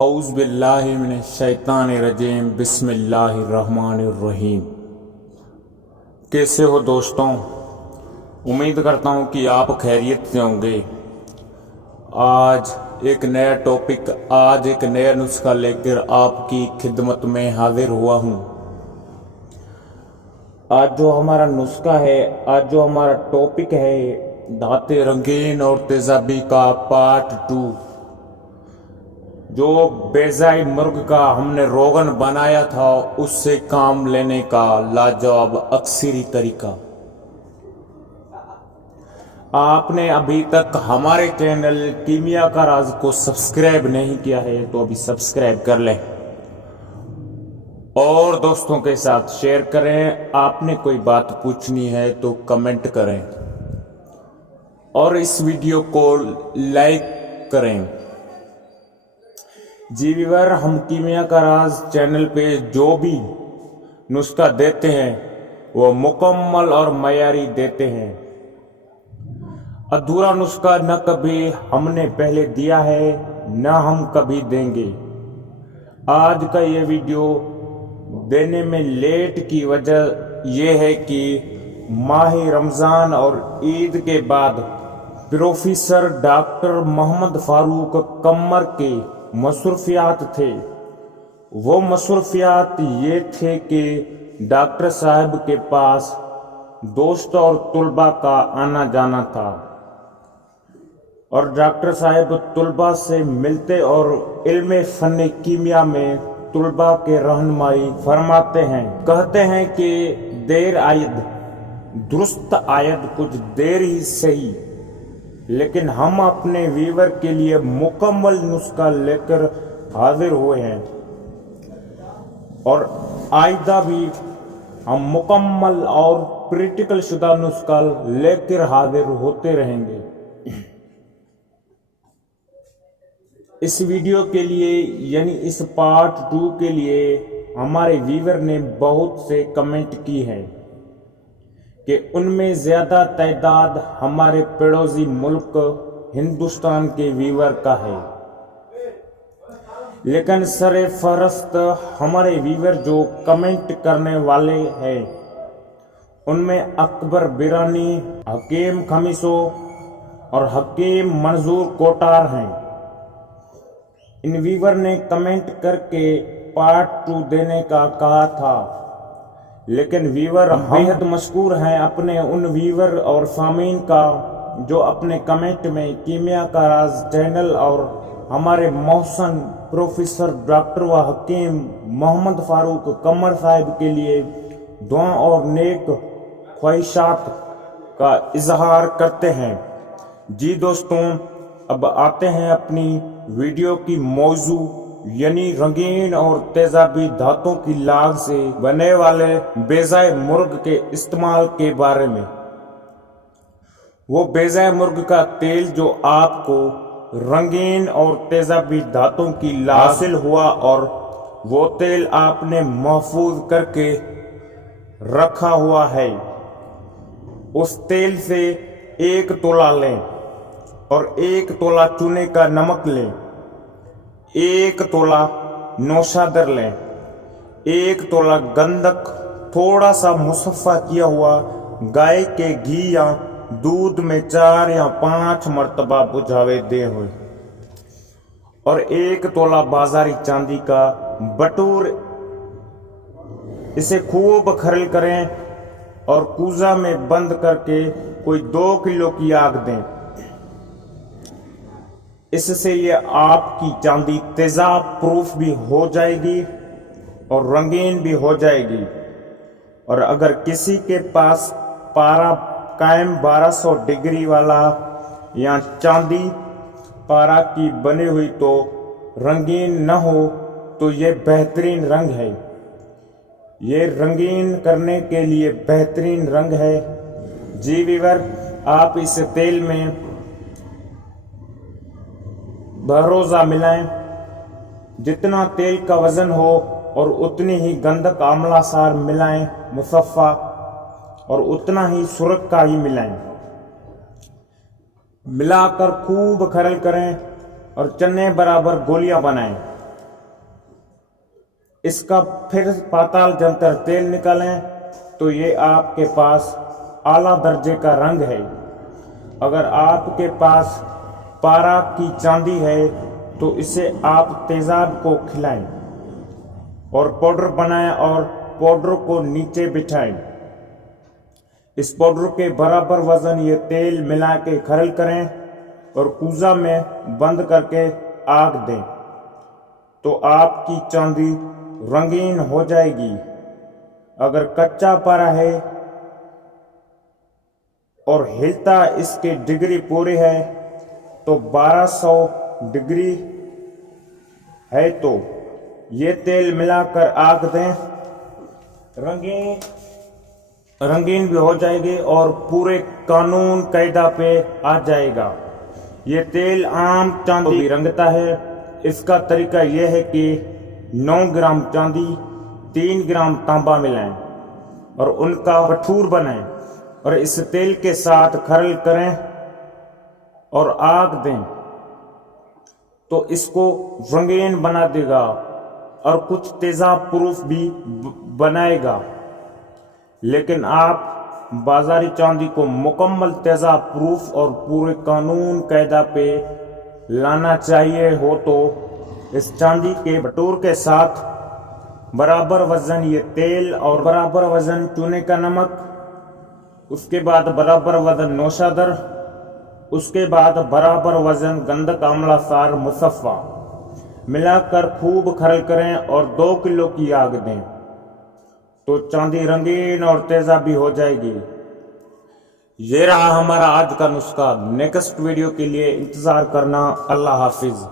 औज़ बिल्लाहि मिनश शैतानिर रजीम बिस्मिल्लाहिर रहमानिर रहीम। कैसे हो दोस्तों? उम्मीद करता हूँ कि आप खैरियत से होंगे। आज एक नया नुस्खा लेकर आपकी खिदमत में हाजिर हुआ हूँ। आज जो हमारा नुस्खा है, आज जो हमारा टॉपिक है, दांते रंगीन और तेजाबी का पार्ट 2। जो बेजाई मुर्ग का हमने रोगन बनाया था, उससे काम लेने का लाजवाब अक्सरी तरीका। आपने अभी तक हमारे चैनल कीमिया का राज को सब्सक्राइब नहीं किया है तो अभी सब्सक्राइब कर लें और दोस्तों के साथ शेयर करें। आपने कोई बात पूछनी है तो कमेंट करें और इस वीडियो को लाइक करें। जी व्यूअर, हम कीमिया का राज चैनल पे जो भी नुस्खा देते हैं वो मुकम्मल और मयारी देते हैं। अधूरा नुस्खा न कभी हमने पहले दिया है न हम कभी देंगे। आज का ये वीडियो देने में लेट की वजह यह है कि माह रमज़ान और ईद के बाद प्रोफेसर डॉक्टर मोहम्मद फारूक कमर के मसरूफियात थे। वो मसरूफियात ये थे कि डॉक्टर साहब के पास दोस्त और तुलबा का आना जाना था और डॉक्टर साहब तुलबा से मिलते और इल्म फन कीमिया में तुलबा के रहनुमाई फरमाते हैं। कहते हैं कि देर आयद दुरुस्त आयद, कुछ देर ही सही, लेकिन हम अपने व्यूअर के लिए मुकम्मल नुस्खा लेकर हाजिर हुए हैं और आइंदा भी हम मुकम्मल और प्रैक्टिकल शुदा नुस्खा लेकर हाजिर होते रहेंगे। इस वीडियो के लिए यानी इस पार्ट 2 के लिए हमारे व्यूअर ने बहुत से कमेंट की हैं कि उनमें ज़्यादा तादाद हमारे पड़ोसी मुल्क हिंदुस्तान के व्यूअर का है, लेकिन सरे फहरस्त हमारे व्यूअर जो कमेंट करने वाले हैं उनमें अकबर बिरानी, हकीम खमीसो और हकीम मंजूर कोटार हैं। इन व्यूअर ने कमेंट करके पार्ट 2 देने का कहा था, लेकिन व्यूअर बेहद मशकूर हैं अपने उन व्यूअर और सामीन का जो अपने कमेंट में कीमिया का राज चैनल और हमारे मोहसन प्रोफेसर डॉक्टर व हकीम मोहम्मद फारूक कमर साहब के लिए दुआ और नेक ख्वाहिशात का इजहार करते हैं। जी दोस्तों, अब आते हैं अपनी वीडियो की मौजू यानी रंगीन और तेजाबी धातों की लाग से बने वाले बेजाए मुर्ग के इस्तेमाल के बारे में। वो बेजाए मुर्ग का तेल जो आपको रंगीन और तेजाबी धातों की लाग हासिल हुआ और वो तेल आपने महफूज करके रखा हुआ है, उस तेल से 1 तोला लें और 1 तोला चूने का नमक लें, 1 तोला नौशादर लें, 1 तोला गंधक, थोड़ा सा मुसफ़ा किया हुआ गाय के घी या दूध में 4 या 5 मरतबा बुझावे दे हुए और 1 तोला बाजारी चांदी का बटूर। इसे खूब खरल करें और कूजा में बंद करके कोई 2 किलो की आग दें। इससे ये आपकी चांदी तेजाब प्रूफ भी हो जाएगी और रंगीन भी हो जाएगी। और अगर किसी के पास पारा कायम 1200 डिग्री वाला या चांदी पारा की बनी हुई तो रंगीन न हो तो ये बेहतरीन रंग है। ये रंगीन करने के लिए बेहतरीन रंग है। जी व्यूअर, आप इस तेल में बरोज़ा मिलाएं। जितना तेल का वजन हो और उतनी ही गंधक आमला सार मिलाएं मुसफ़ा और उतना ही सुरख का ही मिलाएं। मिलाकर खूब खरल करें और चने बराबर गोलियां बनाएं। اس کا پھر پاتال جنتر تیل نکالیں تو یہ آپ کے پاس اعلیٰ درجے کا رنگ ہے۔ اگر آپ کے پاس پارا کی چاندی ہے تو اسے آپ تیزاب کو کھلائیں اور پاؤڈر بنائیں اور پاؤڈر کو نیچے بٹھائیں۔ اس پاؤڈر کے برابر وزن یہ تیل ملا کے کھرل کریں اور کوزہ میں بند کر کے آگ دیں تو آپ کی چاندی رنگین ہو جائے گی۔ اگر کچا پارا ہے اور ہلتا اس کے ڈگری پورے ہے تو 1200 ڈگری ہے تو یہ تیل ملا کر آگ دیں، رنگین بھی ہو جائے گی اور پورے قانون قاعدہ پہ آ جائے گا۔ یہ تیل عام چاندی بھی رنگتا ہے۔ اس کا طریقہ یہ ہے کہ 9 گرام چاندی 3 گرام تانبا ملائیں اور ان کا بٹھور بنائیں اور اس تیل کے ساتھ کھرل کریں اور آگ دیں تو اس کو رنگین بنا دے گا اور کچھ تیزاب پروف بھی بنائے گا۔ لیکن آپ بازاری چاندی کو مکمل تیزاب پروف اور پورے قانون قاعدہ پہ لانا چاہیے ہو تو اس چاندی کے بٹور کے ساتھ برابر وزن یہ تیل اور برابر وزن چونے کا نمک، اس کے بعد برابر وزن نوشادر، اس کے بعد برابر وزن گندک آملہ سار مصفہ ملا کر خوب کھرل کریں اور 2 کلو کی آگ دیں تو چاندی رنگین اور تیزابی ہو جائے گی۔ یہ رہا ہمارا آج کا نسخہ۔ نیکسٹ ویڈیو کے لیے انتظار کرنا۔ اللہ حافظ۔